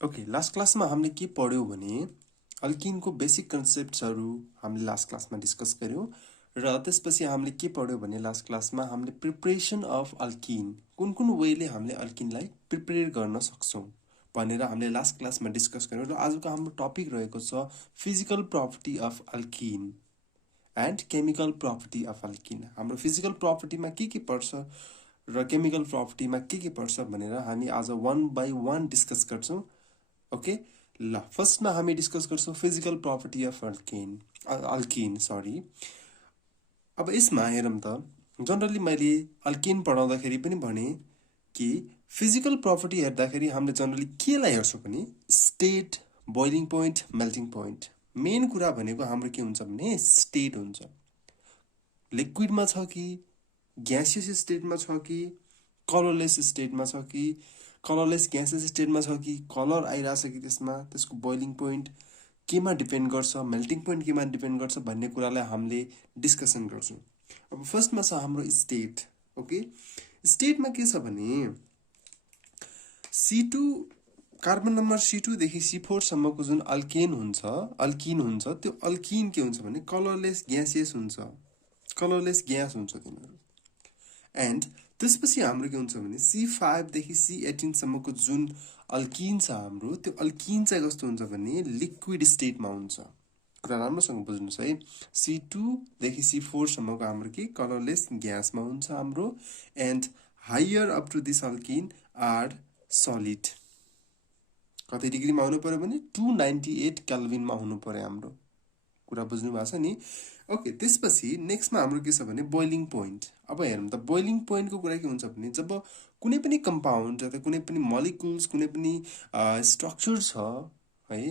Okay, last क्लासमा हामीले के पढ्यौं भने अल्किनको बेसिक कन्सेप्ट्सहरु हामीले लास्ट क्लासमा डिस्कस गर्यौं र त्यसपछि हामीले के पढ्यौं भने लास्ट क्लासमा हामीले प्रिपरेसन अफ अल्किन कुन वेले हामीले अल्किनलाई प्रिपेयर गर्न सक्छौं भनेर हामीले लास्ट क्लासमा डिस्कस गर्यौं र आजको हाम्रो टपिक रहेको छ physical property of alkene and chemical property of alkene. हाम्रो फिजिकल प्रपर्टीमा के पर्छ र केमिकल प्रपर्टीमा के पर्छ भनेर हामी आज वन बाइ वन डिस्कस गर्छौं। ओके ल फर्स्टमा हामी डिस्कस गर्छौं physical property of alkene sorry. अब यसमा हेरौं त जनरली मैले अल्किन पढाउँदाखेरि पनि भने कि फिजिकल प्रपर्टी हेर्दाखेरि हामीले जनरली केलाई हेर्छौं भने state, boiling point, melting point. Main कुरा भनेको हाम्रो के हुन्छ भने स्टेट हुन्छ, लिक्विडमा छ कि ग्यासियस स्टेटमा छ कि कलरलेस स्टेटमा छ कि कलरलेस ग्यासेस स्टेटमा छ कि कलर आइराछ कि त्यसको बोइलिङ पोइन्ट केमा डिपेन्ड गर्छ, मेल्टिङ पोइन्ट केमा डिपेन्ड गर्छ भन्ने कुरालाई हामीले डिस्कसन गर्छौं। अब फर्स्टमा छ हाम्रो स्टेट। ओके, स्टेटमा के छ भने C2 कार्बन नम्बर C2 देखि C4 सम्मको जुन अल्किन हुन्छ त्यो अल्किन के हुन्छ भने कलरलेस ग्यासियस हुन्छ, कलरलेस ग्यास हुन्छ तिनीहरु। एन्ड त्यसपछि हाम्रो के हुन्छ भने C5 देखि C18 सम्मको जुन अल्किन छ हाम्रो त्यो अल्किन चाहिँ कस्तो हुन्छ भने लिक्विड स्टेटमा हुन्छ। कुरा राम्रोसँग बुझ्नुस् है। C2 देखि C4 सम्मको हाम्रो के कलरलेस ग्यासमा हुन्छ हाम्रो। And higher up to this alkane are solid. कति डिग्रीमा हुनु पर्यो भने 298 केल्भिनमा हुनु पर्यो हाम्रो। कुरा बुझ्नु भएको छ नि। ओके, त्यसपछि नेक्स्टमा हाम्रो के छ भने बोइलिङ पोइन्ट। अब हेरौँ त बोइलिङ पोइन्टको कुरा के हुन्छ भने जब कुनै पनि कम्पाउन्ड अथवा कुनै पनि मोलिकुल्स कुनै पनि स्ट्रक्चर छ है,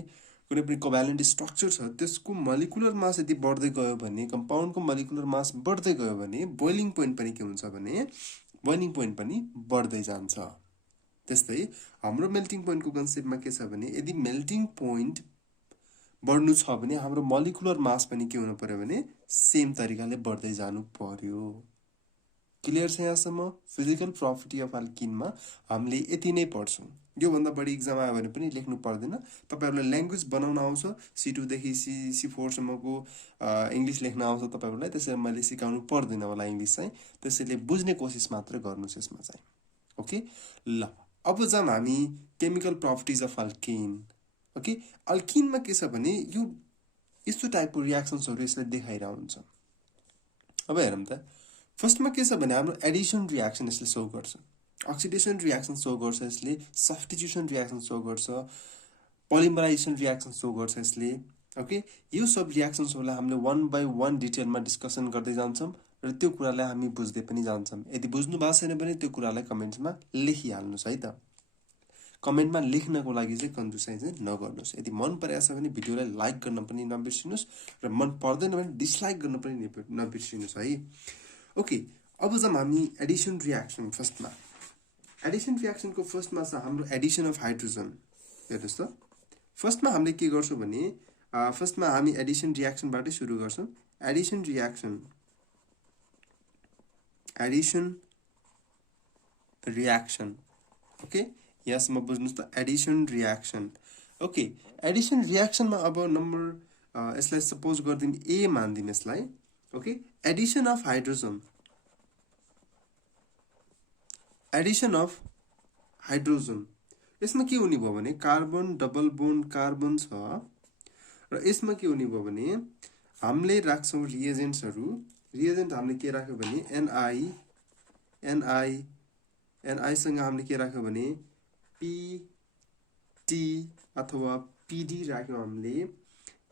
कुनै पनि कोभ्यालेन्ट स्ट्रक्चर छ त्यसको मोलिकुलर मास यदि बढ्दै गयो भने कम्पाउन्डको मोलिकुलर मास बढ्दै गयो भने बोइलिङ पोइन्ट पनि के हुन्छ भने बोइलिङ पोइन्ट पनि बढ्दै जान्छ। त्यस्तै हाम्रो मेल्टिङ पोइन्टको कन्सेप्टमा के छ भने यदि मेल्टिङ पोइन्ट बढ्नु छ भने हाम्रो मोलिकुलर मास पनि के हुनु पर्यो भने सेम तरिकाले बढ्दै जानु पर्यो। क्लियर छ यहाँसम्म? फिजिकल प्रपर्टी अफ अल्किनमा हामीले यति नै पढ्छौं। यो भन्दा बढी एक्जाम आयो भने पनि लेख्नु पर्दैन। तपाईहरुलाई ल्याङ्ग्वेज बनाउन आउँछ, C2 देखि C4 सम्मको इंग्लिश लेख्न आउँछ तपाईहरुलाई, त्यसैले मैले सिकाउनु पर्दैन होला इंग्लिश चाहिँ। त्यसैले बुझ्ने कोसिस मात्र गर्नुस् यसमा चाहिँ। ओके ल, अब जाम हामी chemical properties of alkyne. Okay, अल्किनमा के छ भने यो यस्तो टाइपको रियाक्सन्सहरु यसले देखाइरा हुन्छ। अब हेरौँ त फर्स्टमा के छ भने हाम्रो एडिसन रियाक्सन यसले शो गर्छ, अक्सिडेसन रियाक्सन शो गर्छ यसले, सब्स्टिट्युसन रियाक्सन शो गर्छ, पोलिमराइजेसन रियाक्सन शो गर्छ यसले। ओके, यो सब रियाक्सन्सहरुलाई हामीले वन बाइ वन डिटेलमा डिस्कसन गर्दै जान्छौं र त्यो कुरालाई हामी बुझ्दै पनि जान्छौं। यदि बुझ्नु भएको छैन भने त्यो कुरालाई कमेन्ट्समा लेखिहाल्नुस् है त। कमेन्टमा लेख्नको लागि चाहिँ कन्जुसाइ चाहिँ नगर्नुस्। यदि मन परेको छ भने भिडियोलाई लाइक गर्न पनि नबिर्सिनुस् र मन पर्दैन भने डिसलाइक गर्न पनि नबिर्सिनुस् है। ओके, अब जाम हामी एडिसन रियाक्सन। फर्स्टमा एडिसन रियाक्सनको फर्स्टमा छ हाम्रो एडिसन अफ हाइड्रोजन। हेर्नुस् त फर्स्टमा हामीले के गर्छौं भने फर्स्टमा हामी एडिसन रियाक्सनबाटै सुरु गर्छौं। Edison reaction, Edison reaction. Okay, यहाँसम्म बुझ्नुस् त एडिसन रियाक्सन। ओके, एडिसन रियाक्सनमा अब नम्बर यसलाई सपोज गर्दिम A मान्दिम यसलाई। Okay, Edison of hydrogen, Edison of hydrogen यसमा के हुने भयो भने कार्बन डबल बोन्ड कार्बन छ र यसमा के हुने भयो भने हामीले राख्छौं रिएजेन्ट्सहरु। रिएजेन्ट हामीले के राख्यौ भने NI सँग हामीले के राख्यौ भने PT अथवा PD राख्यौ हामीले।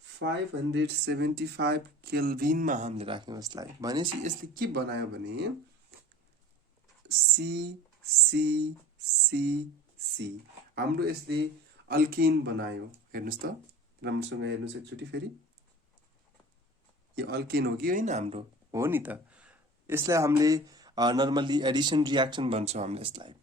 575 केल्भिनमा हामीले राख्यौ यसलाई। भनेपछि यसले के बनायो भने C हाम्रो यसले अल्किन बनायो। हेर्नुस् त राम्रोसँग हेर्नुस् एकचोटी फेरि। यो अल्किन हो कि हैन हाम्रो? हो नि त। यसलाई हामीले नर्मली एडिसन रियाक्सन भन्छौं हामीले यसलाई।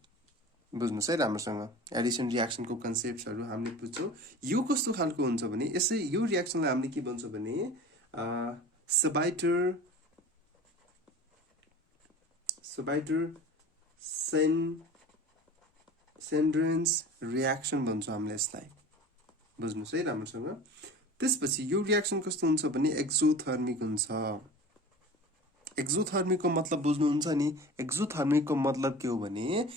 बुझ्नुस् है राम्रोसँग। एडिसन रियाक्सनको कन्सेप्ट्सहरु हामीले बुझ्छौं। यो कस्तो खालको हुन्छ भने यसै यो रियाक्सनलाई हामीले के भन्छौं भने सबाइटर सेन्ड्रेन्स रियाक्सन भन्छौँ हामीले यसलाई। बुझ्नुहोस् है राम्रोसँग। त्यसपछि यो रियाक्सन कस्तो हुन्छ भने एक्जोथर्मिक हुन्छ। एक्जोथर्मिकको मतलब बुझ्नुहुन्छ नि। एक्जोथर्मिकको मतलब के हो भने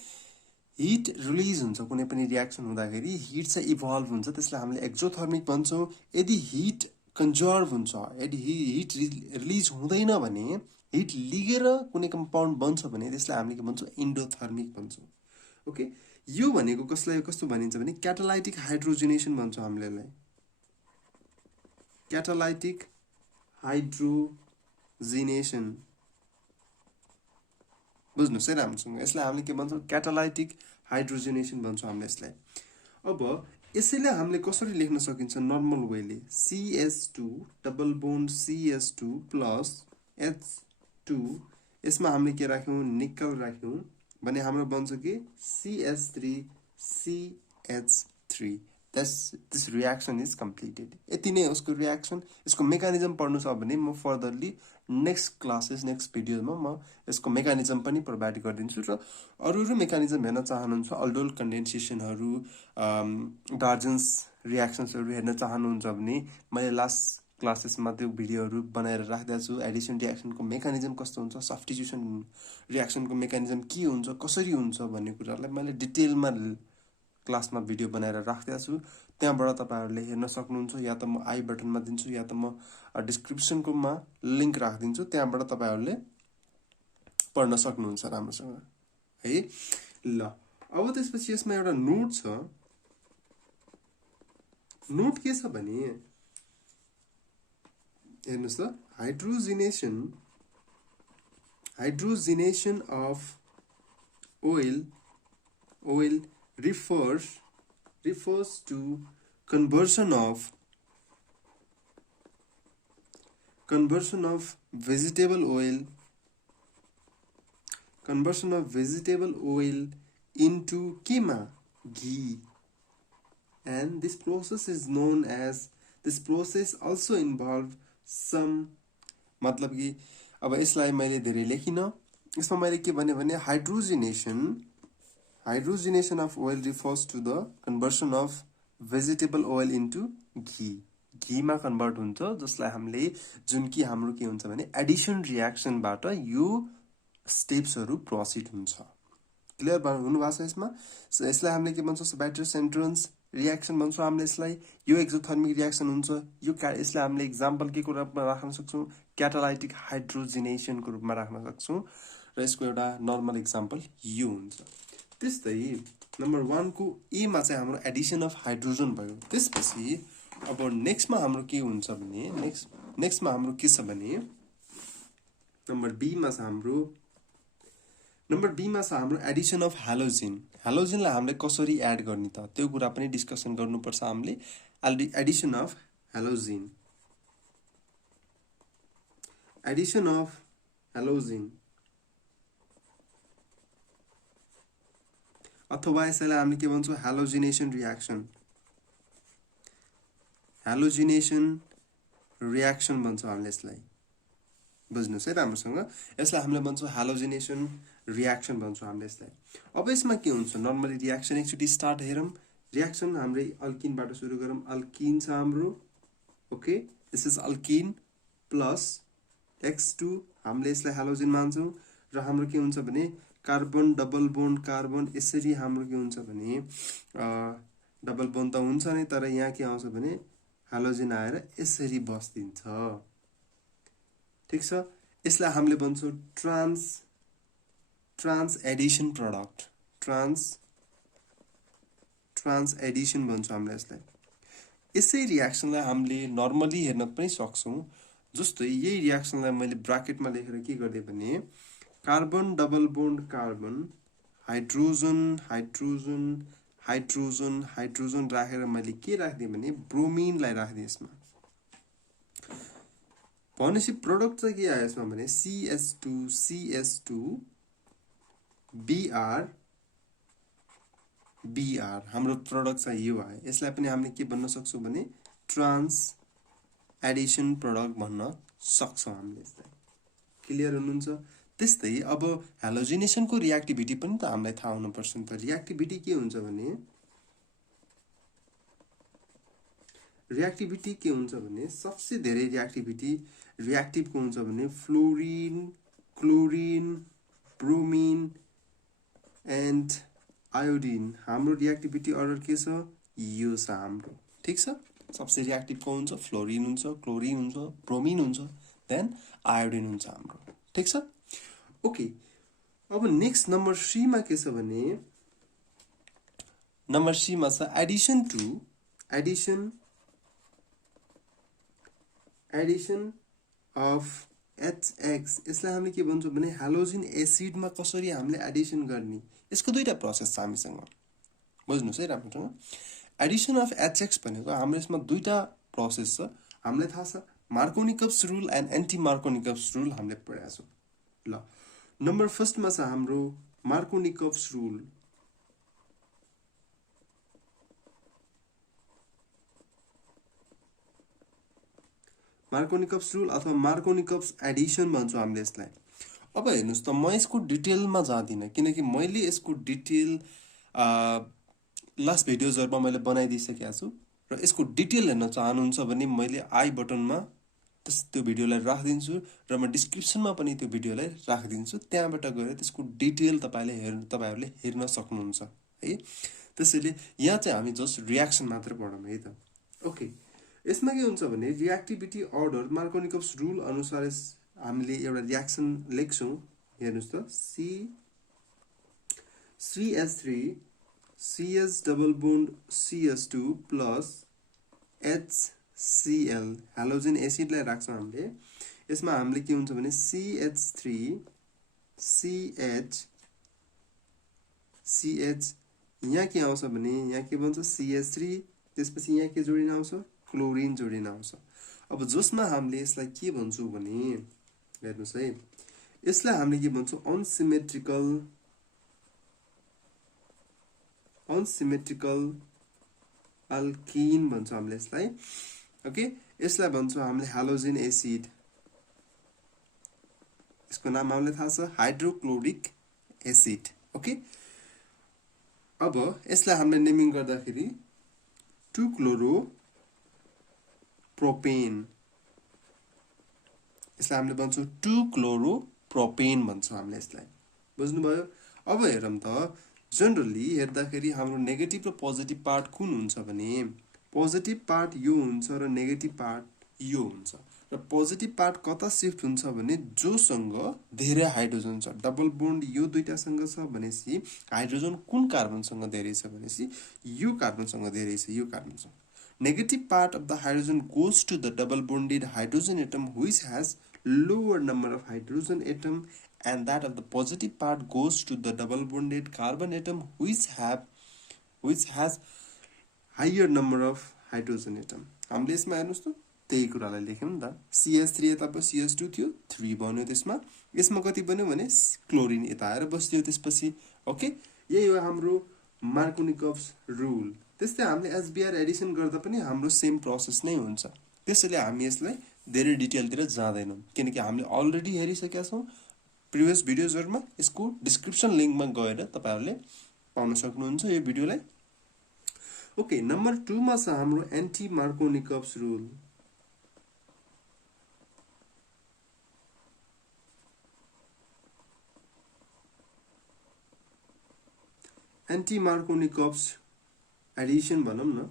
हिट रिलिज हुन्छ। कुनै पनि रियाक्सन हुँदाखेरि हिट चाहिँ इभल्भ हुन्छ, त्यसलाई हामीले एक्जोथर्मिक भन्छौँ। यदि हिट कन्जर्भ हुन्छ, यदि हिट रिलिज हुँदैन भने, हिट लिगेर कुनै कम्पाउन्ड बन्छ भने त्यसलाई हामीले के भन्छौँ, इन्डोथर्मिक भन्छौँ। ओके, यो भनेको कसलाई कस्तो भनिन्छ भने क्याटालाइटिक हाइड्रोजिनेसन भन्छौँ हामीले यसलाई। क्याटालाइटिक हाइड्रोजिनेसन, बुझ्नुहोस् है राम्रोसँग। यसलाई हामीले के भन्छौँ, क्याटालाइटिक हाइड्रोजिनेसन भन्छौँ हामीले यसलाई। अब यसैले हामीले कसरी लेख्न सकिन्छ नर्मल वेले, CH2 double bond CH2 plus H2, यसमा हामीले के राख्यौँ, निकल राख्यौँ भने हाम्रो बन्छ कि CH3 CH3। This reaction is completed. यति नै उसको रियाक्सन। यसको मेकानिजम पढ्नु छ भने म फर्दरली नेक्स्ट क्लासेस नेक्स्ट भिडियोमा म यसको मेकानिजम पनि प्रोभाइड गरिदिन्छु। र अरू मेकानिजम हेर्न चाहनुहुन्छ, अल्डोल कन्डेन्सेसनहरू, डार्जन्स रियाक्सन्सहरू हेर्न चाहनुहुन्छ भने मैले लास्ट क्लासेसमा त्यो भिडियोहरू बनाएर राख्दै छु। एडिसन रियाक्सनको मेकानिजम कस्तो हुन्छ, सब्स्टिट्युसन रियाक्सनको मेकानिजम के हुन्छ, कसरी हुन्छ भन्ने कुरालाई मैले डिटेलमा क्लासमा भिडियो बनाएर राख्दै छु। त्यहाँबाट तपाईँहरूले हेर्न सक्नुहुन्छ, या त म आई बटनमा दिन्छु या त म डिस्क्रिप्सनकोमा लिङ्क राखिदिन्छु, त्यहाँबाट तपाईँहरूले पढ्न सक्नुहुन्छ राम्रोसँग है। ल अब त्यसपछि यसमा एउटा नोट छ। नोट के छ भने हेर्नुहोस् त, हाइड्रोजिनेसन of oil refers to conversion of vegetable oil into kema, ghee, and this process also involve some, मतलब कि अब यसलाई मैले धेरै लेखिन, यसमा मैले के भने hydrogenation of oil refers to the conversion of vegetable oil into ghee. घीमा कन्भर्ट हुन्छ, जसलाई हामीले जुन कि हाम्रो के हुन्छ भने एडिसन रियाक्सनबाट यो स्टेप्सहरू प्रोसिड हुन्छ। क्लियर हुनुभएको छ यसमा। यसलाई हामीले के भन्छौँ, सेन्ट्रेन्स रियाक्सन भन्छौँ हामीले यसलाई। यो एक्जोथर्मिक रियाक्सन हुन्छ। यो यसलाई हामीले इक्जाम्पल के को रूपमा राख्न सक्छौँ, क्याटालाइटिक हाइड्रोजिनेसनको रूपमा राख्न सक्छौँ। र यसको एउटा नर्मल इक्जाम्पल यो हुन्छ। त्यस्तै नम्बर 1 को एमा चाहिँ हाम्रो एडिसन अफ हाइड्रोजन भयो। त्यसपछि अब नेक्स्टमा हाम्रो के हुन्छ भने नेक्स्टमा हाम्रो के छ भने नम्बर बीमा छ हाम्रो एडिसन अफ हालोजिन। हालोजिनलाई हामीले कसरी एड गर्ने त, त्यो कुरा पनि डिस्कसन गर्नुपर्छ हामीले। एडिसन अफ हालोजिन अथवा यसैलाई हामीले के भन्छौँ, हालोजिनेसन रियाक्सन भन्छौँ हामीले यसलाई। बुझ्नुहोस् है राम्रोसँग। यसलाई हामीले भन्छौँ हालोजिनेसन रियाक्सन भन्छौँ हामीले यसलाई। अब यसमा के हुन्छ, नर्मली रियाक्सन एकचोटि स्टार्ट हेरौँ। रियाक्सन हाम्रै अल्किनबाट सुरु गरौँ। अल्किन छ हाम्रो, okay, this is alkene plus X2, हामीले यसलाई हालोजिन मान्छौँ। र हाम्रो के हुन्छ भने कार्बन डबल बोन्ड कार्बन, यसरी हाम्रो के हुन्छ भने डबल बोन्ड त हुन्छ नै, तर यहाँ के आउँछ भने हालोजिन आएर यसरी बस्दिन्छ। ठिक छ। यसलाई हामीले भन्छौँ trans addition product, trans addition भन्छौँ हामीले यसलाई। यसै रियाक्सनलाई हामीले नर्मली हेर्न पनि सक्छौँ। जस्तै यही रियाक्सनलाई मैले ब्राकेटमा लेखेर के गरिदिएँ भने carbon double bond carbon, hydrogen राखेर मैले के राखिदिएँ भने ब्रोमिनलाई राखिदिएँ यसमा। भनेपछि प्रोडक्ट चाहिँ के आयो यसमा भने CH2 Br हाम्रो प्रोडक्ट चाहिँ यो आयो। यसलाई पनि हामीले के भन्न सक्छौँ भने ट्रान्स एडिसन प्रोडक्ट भन्न सक्छौँ हामीले यसलाई। क्लियर हुनुहुन्छ? त्यस्तै अब हेलोजिनेसनको रिएक्टिभिटी पनि त हामीलाई थाहा हुनुपर्छ नि त। रिएक्टिभिटी के हुन्छ भने सबसे धेरै रिएक्टिभ को हुन्छ भने fluorine, chlorine, bromine and iodine. हाम्रो रिएक्टिभिटी अर्डर के छ? यो छ हाम्रो। ठीक छ, सबसे रिएक्टिभ को हुन्छ? फ्लोरिन हुन्छ, क्लोरिन हुन्छ, ब्रोमिन हुन्छ, देन आयोडिन हुन्छ हाम्रो। ठीक छ, ओके। अब नेक्स्ट नम्बर 3 मा के छ भने नम्बर 3 मा छ एडिसन अफ HX। यसलाई हामीले के भन्छौँ भने हेलोजिन एसिडमा कसरी हामीले एडिसन गर्ने, यसको दुईटा प्रोसेस छ हामीसँग। बुझ्नुस् है राम्रोसँग। एडिसन अफ HX भनेको हाम्रो यसमा दुईटा प्रोसेस छ। हामीलाई थाहा छ मार्कोनिकप्स रुल एन्ड एन्टी मार्कोनिकप्स रुल हामीले पढाएको छौँ। ल, नम्बर फर्स्टमा छ हाम्रो मार्कोनिकप्स रुल। मार्कोनिकप्स रुल अथवा मार्कोनिकप्स एडिसन भन्छौँ हामीले यसलाई। अब हेर्नुहोस् त, म यसको डिटेलमा जाँदिनँ किनकि मैले यसको डिटेल लास्ट भिडियोजहरूमा मैले बनाइदिइसकेको छु र यसको डिटेल हेर्न चाहनुहुन्छ भने मैले आई बटनमा त्यो भिडियोलाई राखिदिन्छु र म डिस्क्रिप्सनमा पनि त्यो भिडियोलाई राखिदिन्छु। त्यहाँबाट गएर त्यसको डिटेल तपाईँहरूले हेर्न सक्नुहुन्छ है। त्यसैले यहाँ चाहिँ हामी जस्ट रियाक्सन मात्र पढौँ है त। ओके, यसमा के हुन्छ भने रिएक्टिभिटी अर्डर मार्कोनिकप्स रुल अनुसार हामीले एउटा रियाक्सन लेख्छौँ। हेर्नुहोस् त, CH3 CS double bond CS2 plus HCl halogen एसिडलाई राख्छौँ हामीले। यसमा हामीले के हुन्छ भने CH3 CH यहाँ के आउँछ भने यहाँ के भन्छ CH3, त्यसपछि यहाँ के जोडिन आउँछ? क्लोरिन जोडिन आउँछ। अब जसमा हामीले यसलाई के भन्छौँ भने हेर्नुहोस् है, यसलाई हामीले के भन्छौँ? अनसिमेट्रिकल अल्किन भन्छौँ हामीले यसलाई। ओके, यसलाई भन्छौँ हामीले हेलोजिन एसिड। यसको नाम हामीलाई थाहा छ हाइड्रोक्लोरिक एसिड। ओके, अब यसलाई हामीले नेमिङ गर्दाखेरि 2-क्लोरोप्रोपेन, यसलाई हामीले भन्छौँ 2-क्लोरोप्रोपेन भन्छौँ हामीले यसलाई। बुझ्नुभयो? अब हेरौँ त, जनरली हेर्दाखेरि हाम्रो नेगेटिभ र पोजिटिभ पार्ट कुन हुन्छ भने पोजिटिभ पार्ट यो हुन्छ र नेगेटिभ पार्ट यो हुन्छ। र पोजिटिभ पार्ट कता सिफ्ट हुन्छ भने जोसँग धेरै हाइड्रोजन छ, डबल बोन्ड यो दुईटासँग छ भनेपछि हाइड्रोजन कुन कार्बनसँग धेरै छ भनेपछि यो कार्बनसँग धेरै छ, यो कार्बनसँग। Negative part of the hydrogen goes to the double bonded hydrogen atom which has lower number of hydrogen atom, and that of the positive part goes to the double bonded carbon atom which has higher number of hydrogen atom. हामीले यसमा हेर्नुस् त, त्यही कुरालाई लेख्यौँ नि त। CH3 यता CH2 थियो, 3 बन्यो त्यसमा। यसमा कति बन्यो भने क्लोरिन यता आएर बस्यो त्यसपछि। ओके, यही हो हाम्रो मार्कोनिकप्स रुल। त्यस्तै हामीले एसबिआर एडिसन गर्दा पनि हाम्रो सेम प्रोसेस नै हुन्छ। त्यसैले हामी यसलाई धेरै डिटेलतिर जाँदैनौँ किनकि हामीले अलरेडी हेरिसकेका छौँ प्रिभियस भिडियोजहरुमा। यसको डिस्क्रिप्सन लिंकमा गएर तपाईहरुले पाउन सक्नुहुन्छ यो भिडियोलाई। ओके, नम्बर 2 मा छ हाम्रो एन्टी मार्कोनिकप्स रुल। एन्टी मार्कोनिकप्स एडिसन भनौं न,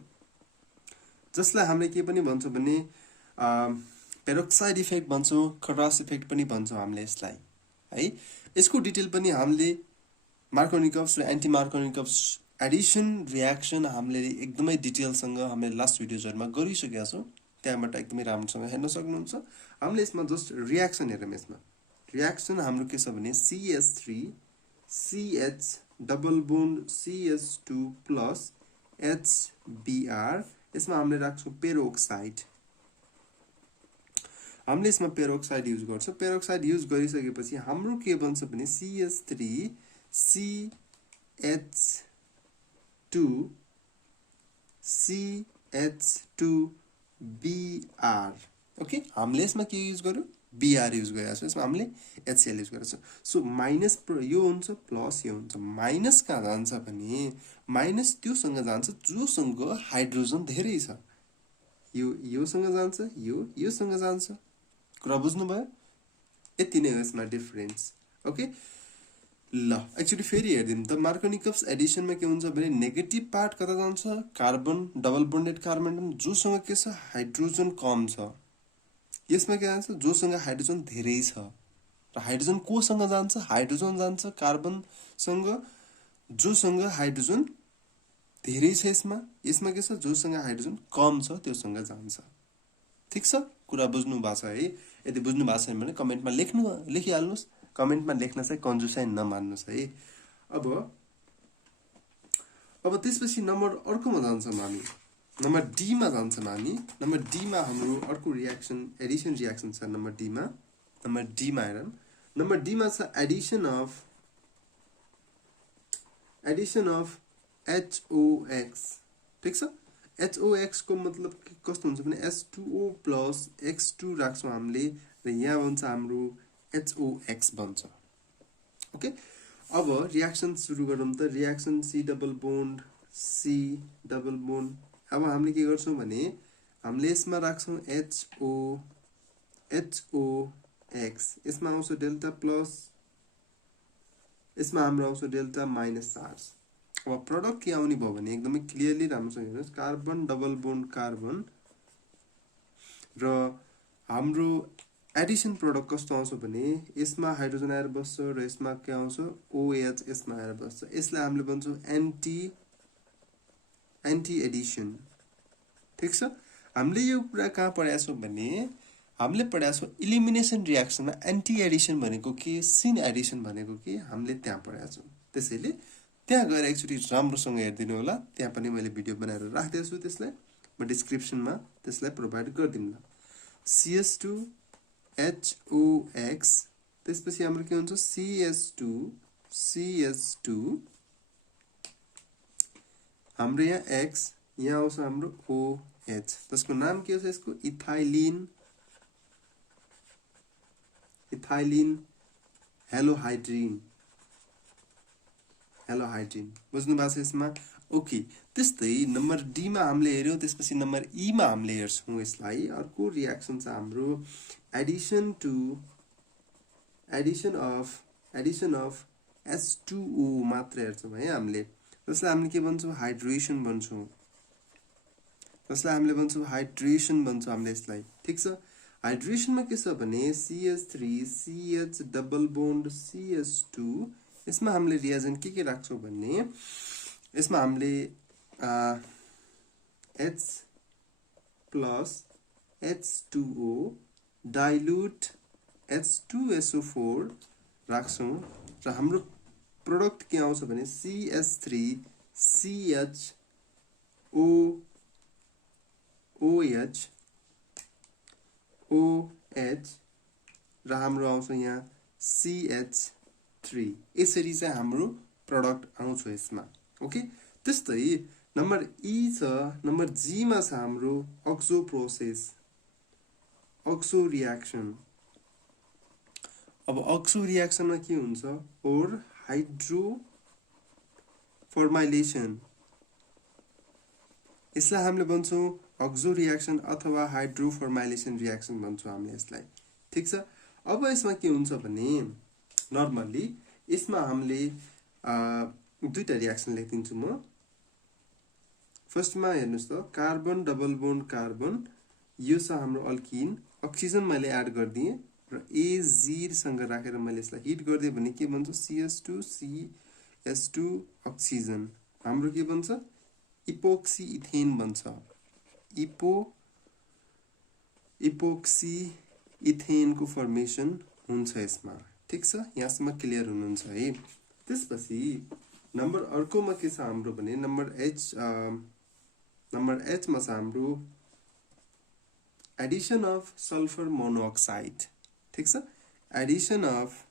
जसलाई हामीले के पनि भन्छौं भने पेरोक्साइड इफेक्ट भन्छौं, खरास इफेक्ट पनि भन्छौं हामीले यसलाई है। यसको डिटेल पनि हामीले मार्कोनिकप्स र एन्टी मार्कोनिकप्स एडिसन रियाक्सन हामीले एकदमै डिटेलसँग हामीले लास्ट भिडियोजहरुमा गरिसकेका छौं। त्यहाँबाट एकदमै राम्रोसँग हेर्न सक्नुहुन्छ। हामीले यसमा जस्ट रियाक्सन हेरौँ। यसमा रियाक्सन हाम्रो के छ भने CH3 CH double bond CH2 plus HBr, यसमा हामीले राख्छौं पेरोक्साइड। हामीले यसमा पेरोक्साइड युज गर्छौं। पेरोक्साइड युज गरिसकेपछि हाम्रो के बन्छ भने CH3 CH2 CH2Br। ओके, हामीले यसमा के युज गर्यौं? बिआर युज गरिरहेको छौँ, यसमा हामीले एचसिएल युज गरेको छौँ। सो माइनस यो हुन्छ प्लस यो हुन्छ, माइनस कहाँ जान्छ भने माइनस त्योसँग जान्छ जोसँग हाइड्रोजन धेरै छ। योसँग जान्छ, योसँग जान्छ। कुरा बुझ्नुभयो? यति नै हो यसमा डिफरेन्स। ओके ल एक्चुअली फेरि हेरिदिउँ त, मार्कोनिकप्स एडिसनमा के हुन्छ भने नेगेटिभ पार्ट कता जान्छ, कार्बन डबल बोन्डेड कार्बन जोसँग के छ हाइड्रोजन कम छ। यसमा के जान्छ जोसँग हाइड्रोजन धेरै छ। र हाइड्रोजन कोसँग जान्छ, हाइड्रोजन जान्छ कार्बनसँग जोसँग हाइड्रोजन धेरै छ। यसमा के छ जोसँग हाइड्रोजन कम छ त्योसँग जान्छ। ठिक छ, कुरा बुझ्नु भएको छ है? यदि बुझ्नु भएको छैन भने कमेन्टमा लेखिहाल्नुहोस्। कमेन्टमा लेख्न चाहिँ कन्जुसाइ नमान्नुहोस् है। अब त्यसपछि नम्बर अर्कोमा जान्छौँ हामी, नम्बर डीमा जान्छौँ हामी। नम्बर डीमा हाम्रो अर्को रियाक्सन एडिसन रियाक्सन छ। नम्बर डीमा हेरौँ। नम्बर डीमा छ एडिसन अफ HOX। ठिक छ, HOX को मतलब कस्तो हुन्छ भने H2O प्लस X2 राख्छौँ हामीले, र यहाँ बन्छ हाम्रो HOX बन्छ। ओके अब रियाक्सन सुरु गरौँ त। Reaction C double bond C double bond. अब हामीले के गर्छौँ भने हामीले यसमा राख्छौँ HOX, यसमा आउँछ डेल्टा प्लस, यसमा हाम्रो आउँछ डेल्टा माइनस चार्ज। अब प्रोडक्ट के आउने भयो भने एकदमै क्लियरली राम्रोसँग हेर्नुहोस्, कार्बन डबल बोन्ड कार्बन र हाम्रो एडिसन प्रोडक्ट कस्तो आउँछ भने यसमा हाइड्रोजन आएर बस्छ र यसमा के आउँछ OH यसमा आएर बस्छ। यसलाई हामीले भन्छौँ एन्टी एडिसन। ठिक छ, हामीले यो कुरा कहाँ पढाएको छौँ भने हामीले पढाएको छौँ इलिमिनेसन रियाक्सनमा एन्टी एडिसन भनेको के, सिन एडिसन भनेको के, हामीले त्यहाँ पढाएको छौँ। त्यसैले त्यहाँ गएर एकचोटि राम्रोसँग हेरिदिनु होला। त्यहाँ पनि मैले भिडियो बनाएर राखिदिएको छु, त्यसलाई म डिस्क्रिप्सनमा त्यसलाई प्रोभाइड गरिदिउँला। CS2 HOX, त्यसपछि हाम्रो के हुन्छ CS2 हाम्रो यहाँ X, यहाँ आउँछ हाम्रो OH। त्यसको नाम के हो यसको इथाइलिन हेलोहाइड्रिन। बुझ्नु भएको छ यसमा? ओके त्यस्तै नम्बर डीमा हामीले हेऱ्यौँ। त्यसपछि नम्बर ईमा हामीले हेर्छौँ यसलाई। अर्को रियाक्सन छ हाम्रो एडिसन अफ H2O मात्र हेर्छौँ है हामीले। जसलाई हामीले के भन्छौँ हाइड्रेसन भन्छौँ। हामीले यसलाई। ठिक छ, हाइड्रेसनमा के छ भने CH3 CH double bond CH2। यसमा हामीले रिएजेन्ट के राख्छौँ भने यसमा हामीले H plus H2O dilute H2SO4 राख्छौँ र हाम्रो प्रोडक्ट के आउँछ भने CH3 CHOOH र हाम्रो आउँछ यहाँ CH3। यसरी चाहिँ हाम्रो प्रोडक्ट आउँछ यसमा। ओके त्यस्तै नम्बर ई छ। नम्बर जीमा छ हाम्रो अक्सो प्रोसेस, अक्सो रियाक्सन। अब अक्सो रियाक्सनमा के हुन्छ और हाइड्रोफर्माइलेसन, यसलाई हामीले भन्छौँ अक्सो रियाक्सन अथवा हाइड्रोफर्माइलेसन रियाक्सन भन्छौँ हामीले यसलाई। ठिक छ, अब यसमा के हुन्छ भने नर्मल्ली यसमा हामीले दुईटा रियाक्सन लेखिदिन्छु म। फर्स्टमा हेर्नुहोस् त, कार्बन डबल बोन्ड कार्बन, यो छ हाम्रो अल्किन। अक्सिजन मैले एड गरिदिएँ र AZ राखेर मैले यसलाई हिट गरिदिएँ भने के भन्छ CH2 अक्सिजन। हाम्रो के भन्छ इपोक्सी इथेन भन्छ। इपोक्सी इथेनको फर्मेसन हुन्छ यसमा। ठिक छ, यहाँसम्म क्लियर हुनुहुन्छ है? त्यसपछि नम्बर अर्कोमा के छ हाम्रो भने नम्बर एचमा छ हाम्रो एडिसन अफ सल्फर मोनोअक्साइड। ठिक छ, Edison of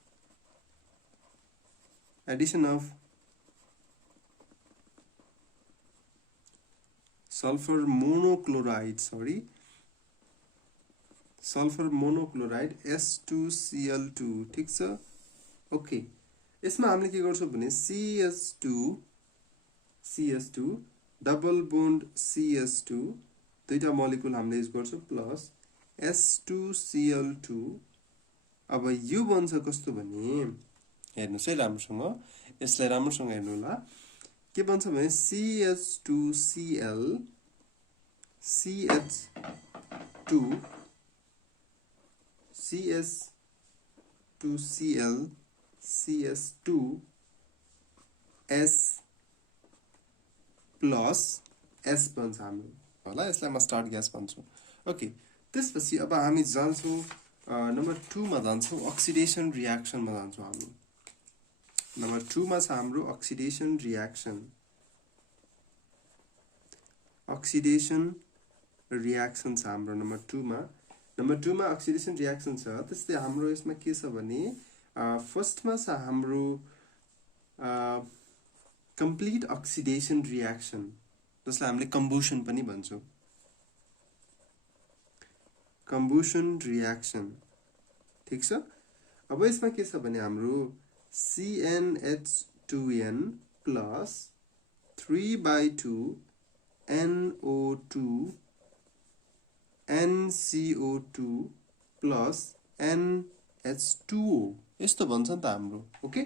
sulphur monochloride sulphur monochloride S2Cl2 ठीक छ ओके यसमा हामीले के गर्छौं भने CH2 डबल बोन्ड CH2 दुईटा मोलिकुल हामीले युज गर्छौं प्लस S2Cl2 अब यो बन्छ कस्तो भने हेर्नुस् है राम्रोसँग यसलाई राम्रोसँग हेर्नु होला के बन्छ भने CH2Cl CH2Cl CS2S plus S बन्छ हाम्रो होला यसलाई म स्टार्ट ग्यास भन्छु ओके त्यसपछि अब हामी जान्छौं नम्बर 2 मा जान्छौं अक्सिडेसन रियाक्सन मा जान्छौं हामी नम्बर 2 मा छ हाम्रो अक्सिडेसन रियाक्सन छ हाम्रो नम्बर 2 मा अक्सिडेसन रियाक्सन छ त्यस्तै हाम्रो यसमा के छ भने फर्स्ट मा छ हाम्रो कम्प्लिट अक्सिडेसन रियाक्सन जसलाई हामीले कम्बुसन पनि भन्छौं कम्बुसन रियाक्सन ठीक छ अब यसमा के छ भने हाम्रो CnH2n plus 3/2 NO2 NCO2 plus NH2O यस्तो भन्छ नि त हाम्रो ओके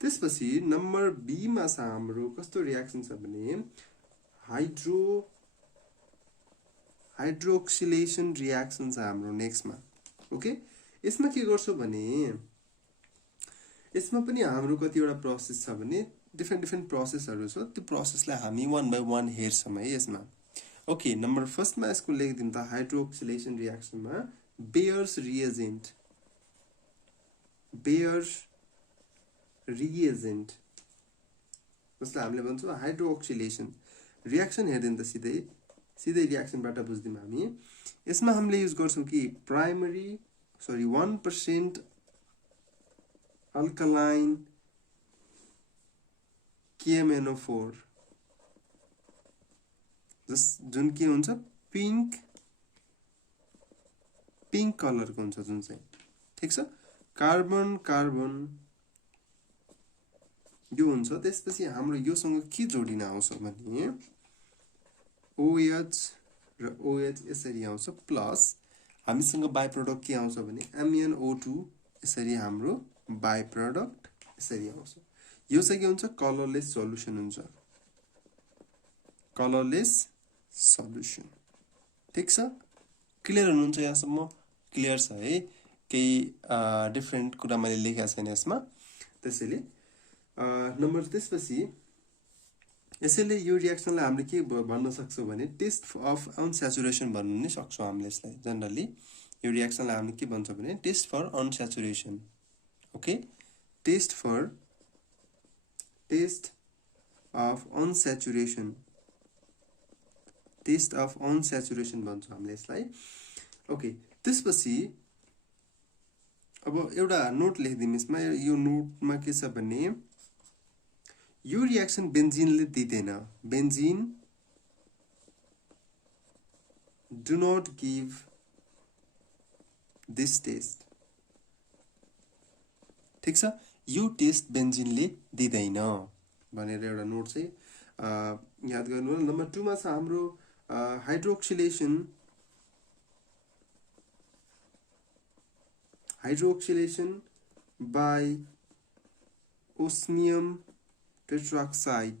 त्यसपछि नम्बर बी मा छ हाम्रो कस्तो रियाक्सन छ भने हाइड्रोक्सिलेसन रियाक्सन छ हाम्रो नेक्स्ट मा ओके यसमा के गर्छौ भने यसमा पनि हाम्रो कतिवटा प्रोसेस छ भने डिफरेन्ट प्रोसेसहरु छ त्यो प्रोसेसलाई हामी वन बाइ वन हेर्छौं है यसमा ओके नम्बर फर्स्ट मा यसको लेखिदिनु त हाइड्रोक्सिलेसन रियाक्सन मा बेयर्स रिएजेन्ट जसलाई हामीले भन्छौं हाइड्रोक्सिलेसन रियाक्सन हेर्दिन त सिधै रियाक्सनबाट बुझ्दिम हामी यसमा हामीले युज गर्छौं कि 1% अल्कलाइन KMNO4 जुन के हुन्छ पिंक कलरको हुन्छ जुन चाहिँ ठीक छ कार्बन यो हुन्छ त्यसपछि हाम्रो योसँग के जोडिन आउँछ भने OH र OH यसरी आउँछ प्लस हामीसँग बाइ प्रोडक्ट के आउँछ भने MnO2 यसरी हाम्रो बाइ प्रोडक्ट यसरी आउँछ यो चाहिँ के हुन्छ कलरलेस सल्युसन हुन्छ ठीक छ क्लियर हुनुहुन्छ यहाँसम्म क्लियर छ है केही डिफरेन्ट कुरा मैले लेखेको छैन यसमा त्यसैले नम्बर त्यसपछि यसैले यो रियाक्सनलाई हामीले के भन्न सक्छौं भने टेस्ट अफ अनस्याचुरेसन भन्नु नि सक्छौं हामीले यसलाई जनरली यो रियाक्सनलाई हामीले के भन्छौं भने test for unsaturation okay test of unsaturation भन्छौं हामीले यसलाई ओके त्यसपछि अब एउटा नोट लेखिदिम यसमा यो नोटमा के छ भने यो रियाक्सन बेन्जिनले दिदैन benzene do not give this test ठीक छ यो टेस्ट बेन्जिनले दिदैन भनेर एउटा नोट चाहिँ याद गर्नु होला नम्बर 2 मा छ हाम्रो हाइड्रोक्सिलेसन बाइ ओस्मियम टेट्राक्साइड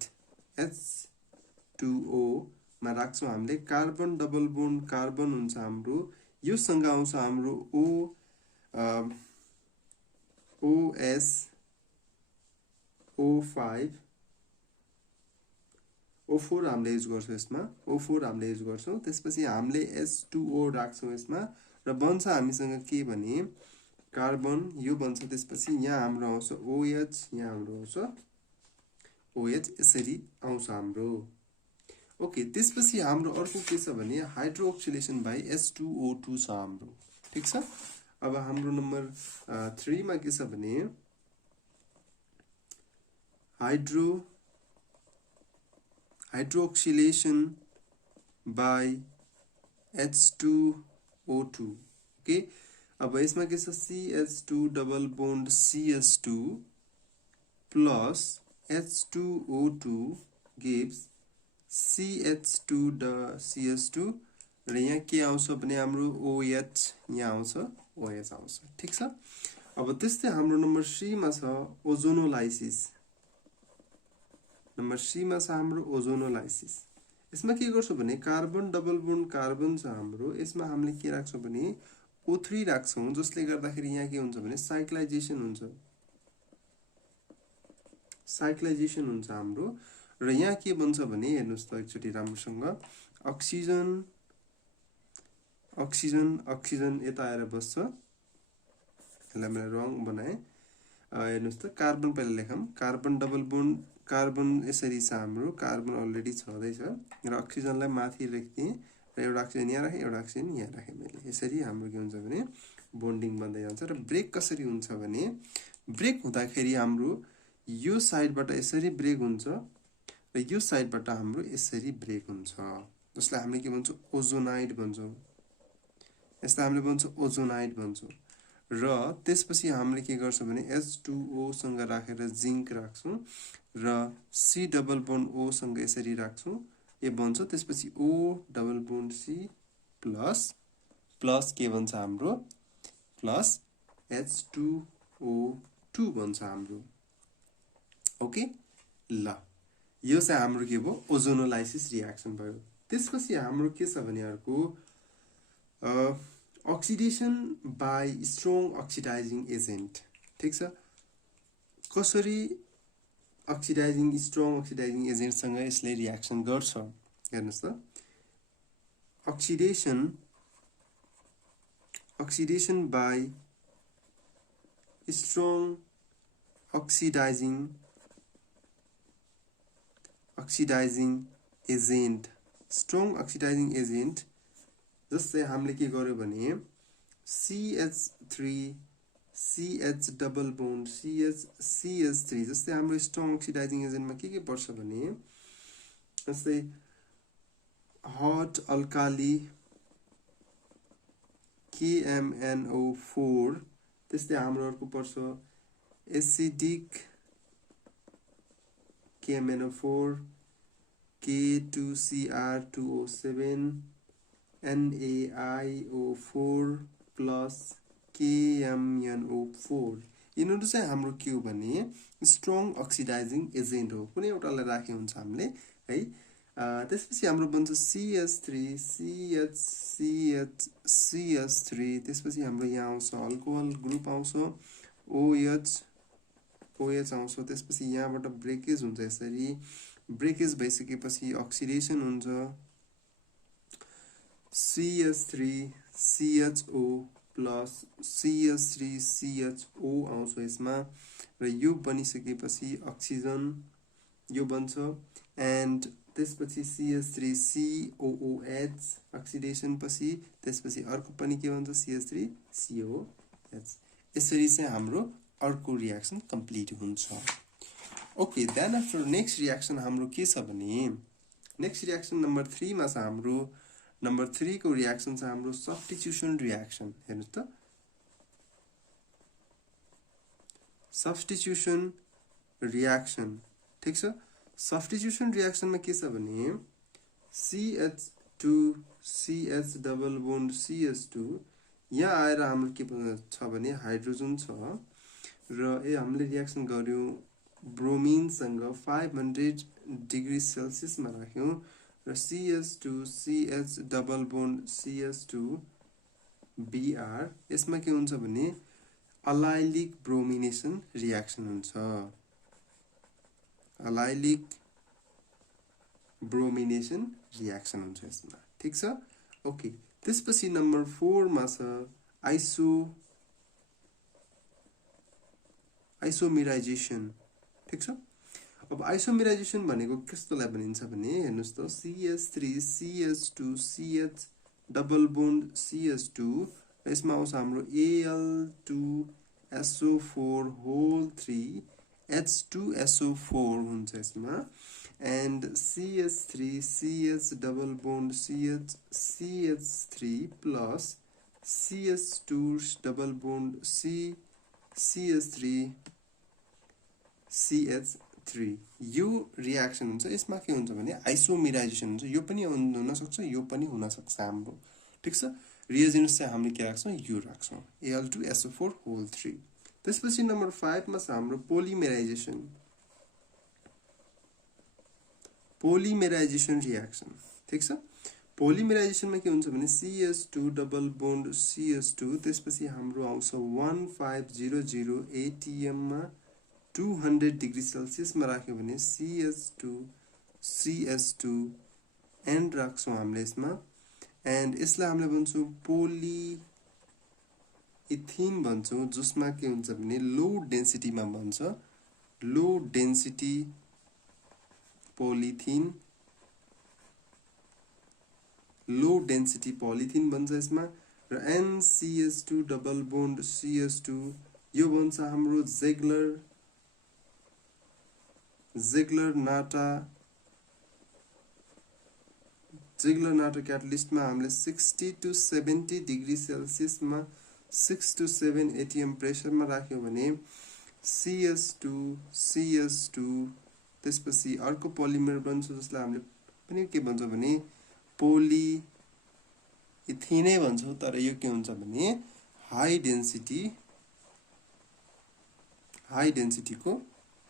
H2O मा राख्छौं हामीले कार्बन डबल बोन्ड कार्बन हुन्छ हाम्रो यो सँग आउँछ हाम्रो OSO5 O4 हामीले युज गर्छौं यसमा O4 हामीले युज गर्छौं त्यसपछि हामीले H2O राख्छौं यसमा र बन्छ हामीसँग के भने कार्बन यो बन्छ त्यसपछि यहाँ हाम्रो आउँछ OH यहाँ हाम्रो आउँछ OH यसरी आउँछ हाम्रो ओके त्यसपछि हाम्रो अर्को के छ भने हाइड्रोक्सिलेसन बाइ H2O2 छ हाम्रो ठीक छ अब हाम्रो नम्बर 3 मा के छ भने हाइड्रोक्सिलेसन बाइ H2O2 ओके अब यसमा के छ CH2 double bond CH2 plus H2O2 gives CH2 CH2 र यहाँ के आउँछ भने हाम्रो OH यहाँ आउँछ OH आउँछ ठीक छ अब त्यस्तै हाम्रो नम्बर 3 मा छ ओजोनोलाइसिस नम्बर 3 मा छ हाम्रो ओजोनोलाइसिस यसमा के गर्छौ भने कार्बन डबल बोन्ड कार्बन छ हाम्रो यसमा हामीले के राख्छौं भने O3 राख्छौं जसले गर्दाखेरि यहाँ के हुन्छ भने साइक्लाइजेसन हुन्छ हाम्रो र यहाँ के बन्छ भने हेर्नुस् त एकचोटी राम्रोसँग अक्सिजन अक्सिजन अक्सिजन यता आएर बस्छ यसलाई मैले रङ बनाए हेर्नुस् त कार्बन पहिला लेखौं कार्बन डबल बोन्ड कार्बन यसरी छ हाम्रो कार्बन अलरेडी छदैछ र अक्सिजनलाई माथि राख्दिए र एउटा अक्सिजन यहाँ राखे एउटा अक्सिजन यहाँ राखे मैले यसरी हाम्रो के हुन्छ भने बोन्डिङ बन्दै जान्छ र ब्रेक कसरी हुन्छ भने ब्रेक हुँदाखेरि हाम्रो यो साइडबाट यसरी ब्रेक हुन्छ र यो साइडबाट हाम्रो यसरी ब्रेक हुन्छ जसलाई हामीले के भन्छौं ओजोनाइड भन्छौं यसलाई हामीले भन्छौं ओजोनाइड भन्छौं र त्यसपछि हामीले के गर्छौं भने H2O सँग राखेर जिंक राख्छौं र C डबल बोन्ड O सँग यसरी राख्छौं यो बन्छ त्यसपछि O double bond C plus के भन्छ हाम्रो प्लस H2O2 भन्छ हाम्रो ओके ल यो चाहिँ हाम्रो के भयो ओजोनोलाइसिस रिएक्सन भयो त्यसपछि हाम्रो के छ भने अर्को oxidation by strong oxidizing agent ठीक छ कसरी strong oxidizing agent सँग यसले रिएक्सन गर्छ हेर्नुस् त oxidation by strong oxidizing agent strong oxidizing agent जस्तै हामीले के गर्यो भने CH3 CH double bond CH3 जस्तै हाम्रो स्ट्रङ अक्सिडाइजिङ एजेन्टमा के पर्छ भने जस्तै हट अल्काली KMNO4 त्यस्तै हाम्रो अर्को पर्छ acidic KMNO4 K2Cr2O7 NaIO4 plus KMnO4 यिनीहरु चाहिँ हाम्रो के हो भने स्ट्रङ अक्सिडाइजिङ एजेन्ट हो कुनै एउटालाई राखे हुन्छ हामीले है त्यसपछि हाम्रो बन्छ CH3 त्यसपछि हाम्रो यहाँ आउँछ अल्कोहल ग्रुप आउँछ OH आउँछ त्यसपछि यहाँबाट ब्रेकेज हुन्छ यसरी ब्रेकेज भइसकेपछि अक्सिडेसन हुन्छ CH3CHO plus CH3CHO आउँछ यसमा र यो बनिसकेपछि अक्सिजन यो बन्छ एन्ड त्यसपछि CH3COOH अक्सिडेसन पछि त्यसपछि अर्को पनि के भन्छ CH3COOH यसरी चाहिँ हाम्रो अर्को रिएक्सन कम्प्लिट हुन्छ okay then after next reaction हाम्रो के छ भने नेक्स्ट रिएक्सन नम्बर 3 मा छ हाम्रो नम्बर 3 को रिएक्सन छ हाम्रो सब्स्टिट्युसन रिएक्सन हेर्नुस् त सब्स्टिट्युसन रिएक्सन ठीक छ सब्स्टिट्युसन रिएक्सनमा के छ भने CH2 CH double bond CH2 यहाँ आएर हाम्रो के छ भने हाइड्रोजन छ र हामीले रिएक्सन गर्यौं ब्रोमिन सँग 500 डिग्री सेल्सियस मा राख्यौं र CH2 CH double bond CH2 Br यसमा के हुन्छ भने अलाइलिक ब्रोमिनेसन रिएक्सन हुन्छ अलाइलिक ब्रोमिनेसन रिएक्सन हुन्छ यसमा ठीक छ ओके त्यसपछि नम्बर 4 मा छ आइसोमेराइजेसन ठीक छ अब आइसोमेराइजेसन भनेको कस्तोलाई भनिन्छ भने हेर्नुस् त CH3 CH2 CH double bond CH2 यसमा आउँछ हाम्रो Al2SO4 होल 3 H2SO4 हुन्छ यसमा and CH3 CH double bond CH CH3 plus CH2 double bond CH3 CH3 यो रियाक्सन हुन्छ। यसमा के हुन्छ भने आइसोमेराइजेसन हुन्छ। यो पनि हुन सक्छ, यो पनि हुन सक्छ हाम्रो। ठीक छ, रिएजेन्ट्स चाहिँ हामीले के राख्छौँ, यो राख्छौँ, Al2SO4 होल 3। त्यसपछि नम्बर 5 मा छ हाम्रो पोलिमेराइजेसन। पोलिमेराइजेसन रियाक्सन। ठीक छ, पोलिमेराइजेसनमा के हुन्छ भने CH2 डबल बोन्ड CH2, त्यसपछि हाम्रो आउँछ 1500 ATM मा 200 डिग्री सेल्सियसमा राख्यो भने CH2 CH2 एन्ड राख्छौँ हामीले यसमा। एन्ड यसलाई हामीले भन्छौँ पोली इथिन भन्छौँ, जसमा के हुन्छ भने लो डेन्सिटीमा बन्छ, लो डेन्सिटी पोलिथिन, लो डेन्सिटी पोलिथिन बन्छ यसमा। र NCH2 डबल बोन्ड CH2 यो बन्छ हाम्रो जेग्लर नाटा क्याटलिस्टमा हामीले 60 to 70 डिग्री सेल्सियसमा 6 to 7 ATM प्रेसरमा राख्यो भने CH2 त्यसपछि अर्को पोलिमर बन्छ, जसलाई हामीले पनि के भन्छ भने पोली इथिनै भन्छौँ। तर यो के हुन्छ भने हाई डेन्सिटीको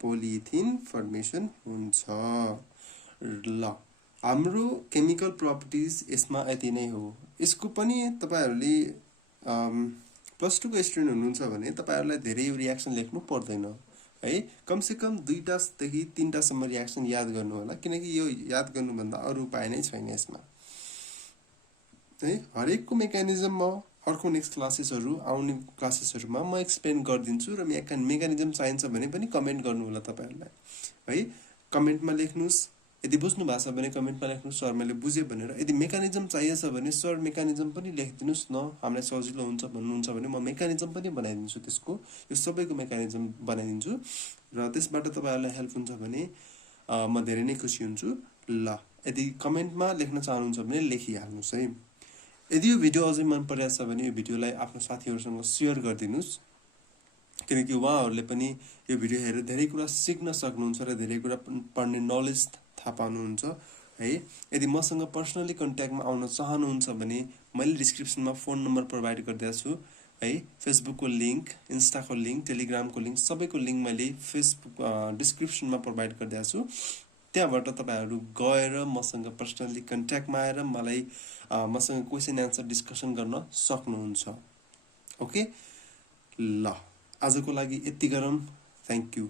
पोलिइथिन फर्मेसन हुन्छ। ल, हाम्रो केमिकल प्रपर्टिज यसमा यति नै हो। यसको पनि तपाईहरुले प्लस 2 को स्टुडेन्ट हुनुहुन्छ भने तपाईहरुलाई धेरै रियाक्सन लेख्नु पर्दैन है। कमसे कम 2टा देखि 3टा सम्म रियाक्सन याद गर्नु होला, किनकि यो याद गर्नुभन्दा अरु उपाय नै छैन यसमा है। हरेकको मेकानिजम म अर्को नेक्स्ट क्लासेसहरु आउने क्लासेसहरुमा म एक्सप्लेन गर्दिन्छु। र मेकानिजम चाहिन्छ भने पनि कमेन्ट गर्नु होला तपाईहरुलाई है। कमेन्टमा लेख्नुस्, यदि बुझ्नु भएको छ भने कमेन्टमा लेख्नुस् सर मैले बुझे भनेर। यदि मेकानिजम चाहिएछ भने सर मेकानिजम पनि लेखिदिनुस् न, हामीलाई सजिलो हुन्छ भन्नुहुन्छ भने म मेकानिजम पनि बनाइदिन्छु, त्यसको यो सबैको मेकानिजम बनाइदिन्छु। र त्यसबाट तपाईहरुलाई हेल्प हुन्छ भने म धेरै नै खुसी हुन्छु। ल, यदि कमेन्टमा लेख्न चाहनुहुन्छ भने लेखिहाल्नुस् है। यदि यो भिडियो अझै मन परिरहेछ भने यो भिडियोलाई आफ्नो साथीहरुसँग शेयर गरिदिनुस्, किनकि उहाँहरुले पनि यो भिडियो हेरेर धेरै कुरा सिक्न सक्नुहुन्छ र धेरै कुरा पढ्ने नलेज थाहा पाउनुहुन्छ है। यदि मसँग पर्सनली कन्ट्याक्टमा आउन चाहनुहुन्छ भने मैले डिस्क्रिप्सनमा फोन नम्बर प्रोभाइड गरिदिएको छु है। फेसबुकको लिंक, इन्स्टाको लिंक, टेलिग्रामको लिंक, सबैको लिंक मैले फेसबुक डिस्क्रिप्सनमा प्रोभाइड गरिदिएको छु। त्यहाँबाट तपाईहरु गएर मसँग पर्सनली कन्ट्याक्टमा आएर मलाई मसँग क्वेशन एन्सर डिस्कसन गर्न सक्नुहुन्छ। ओके, ल आजको लागि यति गरौँ। Thank you.